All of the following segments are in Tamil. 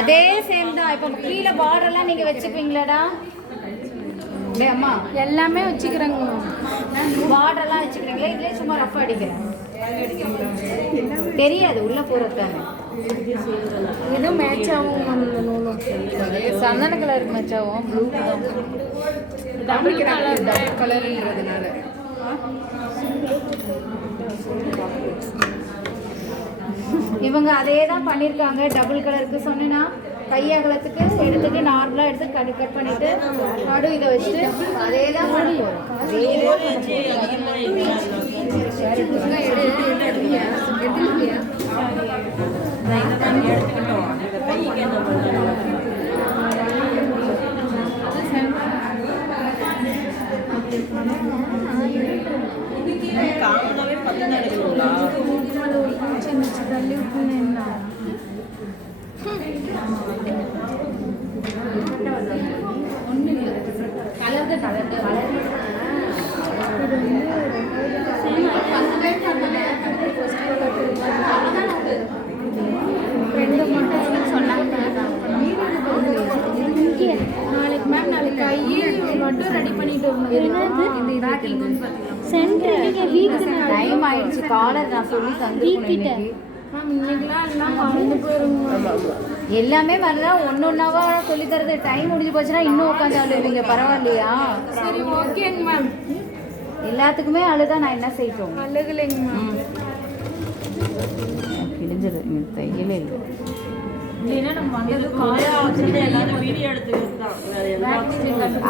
அதே சேம் தான். இப்போ கீழே பார்டர்லாம் நீங்கள் வச்சுப்பீங்களாடா? அம்மா எல்லாமே வச்சுக்கிறேங்க. பார்டர்லாம் வச்சுக்கிறீங்களா? இதுலேயே சும்மா ரஃப் அடிக்கிறேன், தெரியாது உள்ளே போகிறதானே. இதுவும் மேட்ச் ஆகும், சந்தன கலருக்கு மேட்ச் ஆகும். ப்ளூ டபுள் கலர்ன்றதுனால இவங்க அதே தான் பண்ணியிருக்காங்க. டபுள் கலருக்கு சொன்னேன்னா கையகலத்துக்கு எடுத்துட்டு நார்மலாக எடுத்து கட் பண்ணிட்டு நடு இதை வச்சுட்டு அதே தான் பண்ணி போகிறோம். டைம் ஆயிடுச்சு. காலர் நான் சொல்லி தந்துட்டேன். எல்லாமே மாதிரிதான் ஒன்று ஒன்றாவா சொல்லி தரது. டைம் முடிஞ்சு போச்சுன்னா இன்னும் உட்காந்து அழுவீங்க, பரவாயில்லையா? சரி ஓகேங்க மேம். எல்லாத்துக்குமே அழுதா நான் என்ன செய்யட்டும்? அழுகலைங்க மேம். கிழிஞ்சது எனக்கு தையலே இல்லை.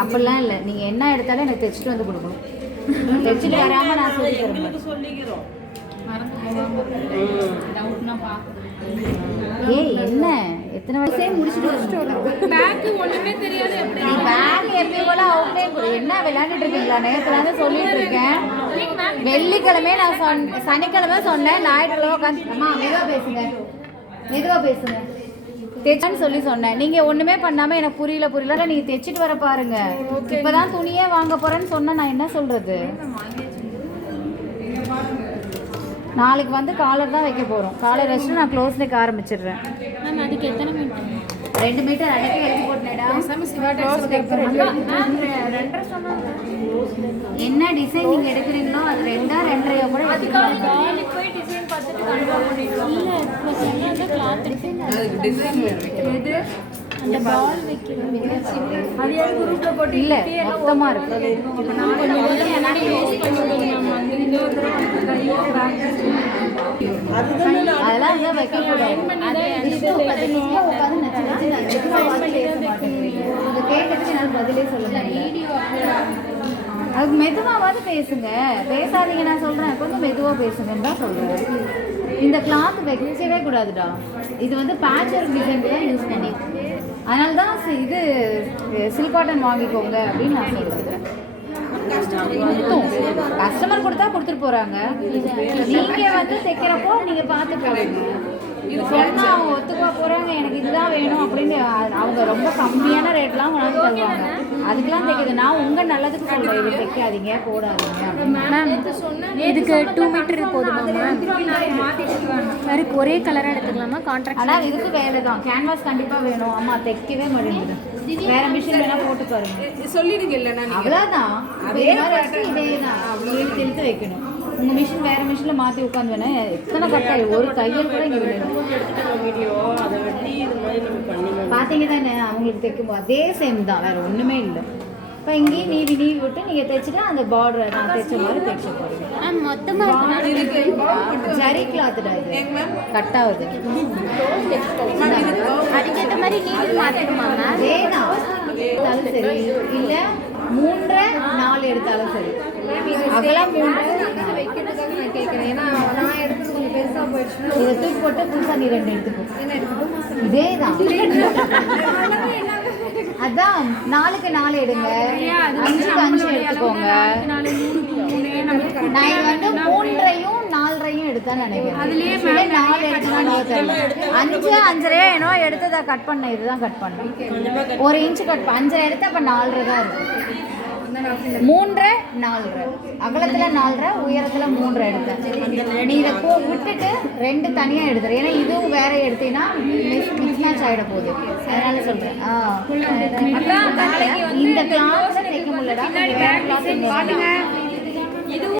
அப்படிலாம் இல்லை, நீங்கள் என்ன எடுத்தாலும் எனக்கு தைச்சிட்டு வந்து கொடுக்கணும். தைச்சிட்டு வராமல் நான் சொல்லிக்கிறேன். ஏய் என்ன எத்தனை வயசே முடிச்சுட்டு பேக் ஒண்ணுமே தெரியாது. நீ பேக் எப்பயும் போல அவுட்லைன் கொடு. என்ன விளையாண்டுட்டு இருக்கீங்களா? நேரத்துல சொல்லிட்டு இருக்கேன். வெள்ளிக்கிழமை நான் சனிக்கிழமை சொன்னேன், ஞாயிற்றுக்கிழமை உட்காந்து அம்மா மெதுவா பேசுங்க தைச்சான்னு சொல்லி சொன்னேன். நீங்க ஒண்ணுமே பண்ணாம எனக்கு புரியல நீங்க தைச்சிட்டு வர பாருங்க. இப்பதான் துணியே வாங்க போறேன்னு சொன்னா நான் என்ன சொல்றது? நாளைக்கு வந்து காலர் தான் வைக்க போகிறோம். காலர் வச்சுட்டு நான் க்ளோஸ் நெக் ஆரம்பிச்சிடுறேன். அதுக்கு எத்தனை மீட்டர்? 2 மீட்டர் அடக்கி எழுதி போட்டேடா. என்ன டிசைன் நீங்கள் எடுக்கிறீங்களோ அது 2 2.5 கூட இல்லை மொத்தமாக இருக்கு. அதெல்லாம் வந்து வைக்கக்கூடாது. கேட்டதுக்கு என்னால் பதிலே சொல்ல முடியல. அதுக்கு மெதுவாவது பேசுங்க. பேசாதீங்க நான் சொல்கிறேன். கொஞ்சம் மெதுவாக பேசுங்கன்னு தான் சொல்கிறேன். இந்த கிளாத் வைக்கவே கூடாதுடா. இது வந்து பேட்ச் ஒர்க் டிசைன் தான் யூஸ் பண்ணி, அதனால தான் இது சில்க் காட்டன் வாங்கிக்கோங்க அப்படின்னு நான் சொல்கிறேன். கஸ்டமர் கொடுத்தா கொடுத்துட்டு போறாங்க. நீங்க வந்து தைக்கிறப்போ நீங்க பார்த்து போறீங்க. சொன்னா அவங்க ஒத்துக்கா போறாங்க, எனக்கு இதுதான் வேணும் அப்படின்னு அவங்க ரொம்ப கம்மியான ரேட்லாம் கொண்டாந்து தருவாங்க. அதுக்கெல்லாம் தைக்கிறது நான் உங்க நல்லதுக்கு சொல்றேன். இது தைக்காதீங்க, போடாதீங்க. இதுக்கு 2 மீட்டர் போதுமா மேம்? அதுக்கு ஒரே கலராக எடுத்துக்கலாமா? கான்ட்ராக்ட் ஆனால் இதுக்கு வேலை தான். கேன்வாஸ் கண்டிப்பாக வேணும். ஆமா தைக்கவே மாட்டேங்குது. வேற மிஷின் வேணா போட்டு பாருங்க. சொல்லிடுங்க. இல்லைன்னா அவ்வளோதான். அதே மாதிரி இதே தான். அவ்வளோ இழுத்து வைக்கணும். உங்கள் மிஷின் வேறு மிஷினில் மாற்றி உட்காந்து வேணா எத்தனை கட்டாயம் ஒரு தையல் கூட இங்கே வேணும். பார்த்தீங்க தானே அவங்களுக்கு தைக்கும்போது அதே சேம் தான், வேறு ஒன்றுமே இல்லை. இப்போ இங்கேயும் நீவி விட்டு நீங்கள் தைச்சிட்டு அந்த பார்டர் நான் தைச்ச மாதிரி தைச்ச போகிறீங்க. மொத்தமாக ஜரி கிளாத்துடா இது, கட் ஆகுது. அதுக்கேற்ற மாதிரி நீங்களும் மாற்றிடுமாங்க? அதேதான் எடுத்தாலும் சரி, இல்லை 3.4 எடுத்தாலும் சரி. அகலம் 3 வைக்கிறதுக்காக நான் கேட்குறேன். ஏன்னா நான் எடுக்கிறது கொஞ்சம் பெருசாக போயிடுச்சுன்னா இதை தூக்கி போட்டு புதுசாக நீ 2 எடுத்துக்கோ. என்ன எடுத்துக்கோ? இதே தான். அதான் 4க்கு 4 எடுங்க, 5க்கு 5 எடுத்துக்கோங்க. நான் இது வந்து 3.5யும் 4.5யும் எடுத்தான்னு நினைக்கிறேன். 4 எடுத்துனா 5 5.5 ஏனோ எடுத்து அதை கட் பண்ணேன். இதுதான் கட் பண்ணேன். 1 இன்ச்சு கட் 5 எடுத்து அப்போ 4 தான் இருக்கும். 3 4 அகலத்தில் 4 உயரத்தில் 3 எடுத்தேன். நீ இதை விட்டுட்டு 2 தனியாக எடுத்துரு. ஏன்னா இதுவும் வேற போய் எடுத்தீங்கன்னா மிஸ் மேட்ச் ஆகிட போகுது, அதனால சொல்கிறேன். இந்த கிளாஸ் தைக்க முடியலடா, வேறு கிளாஸ்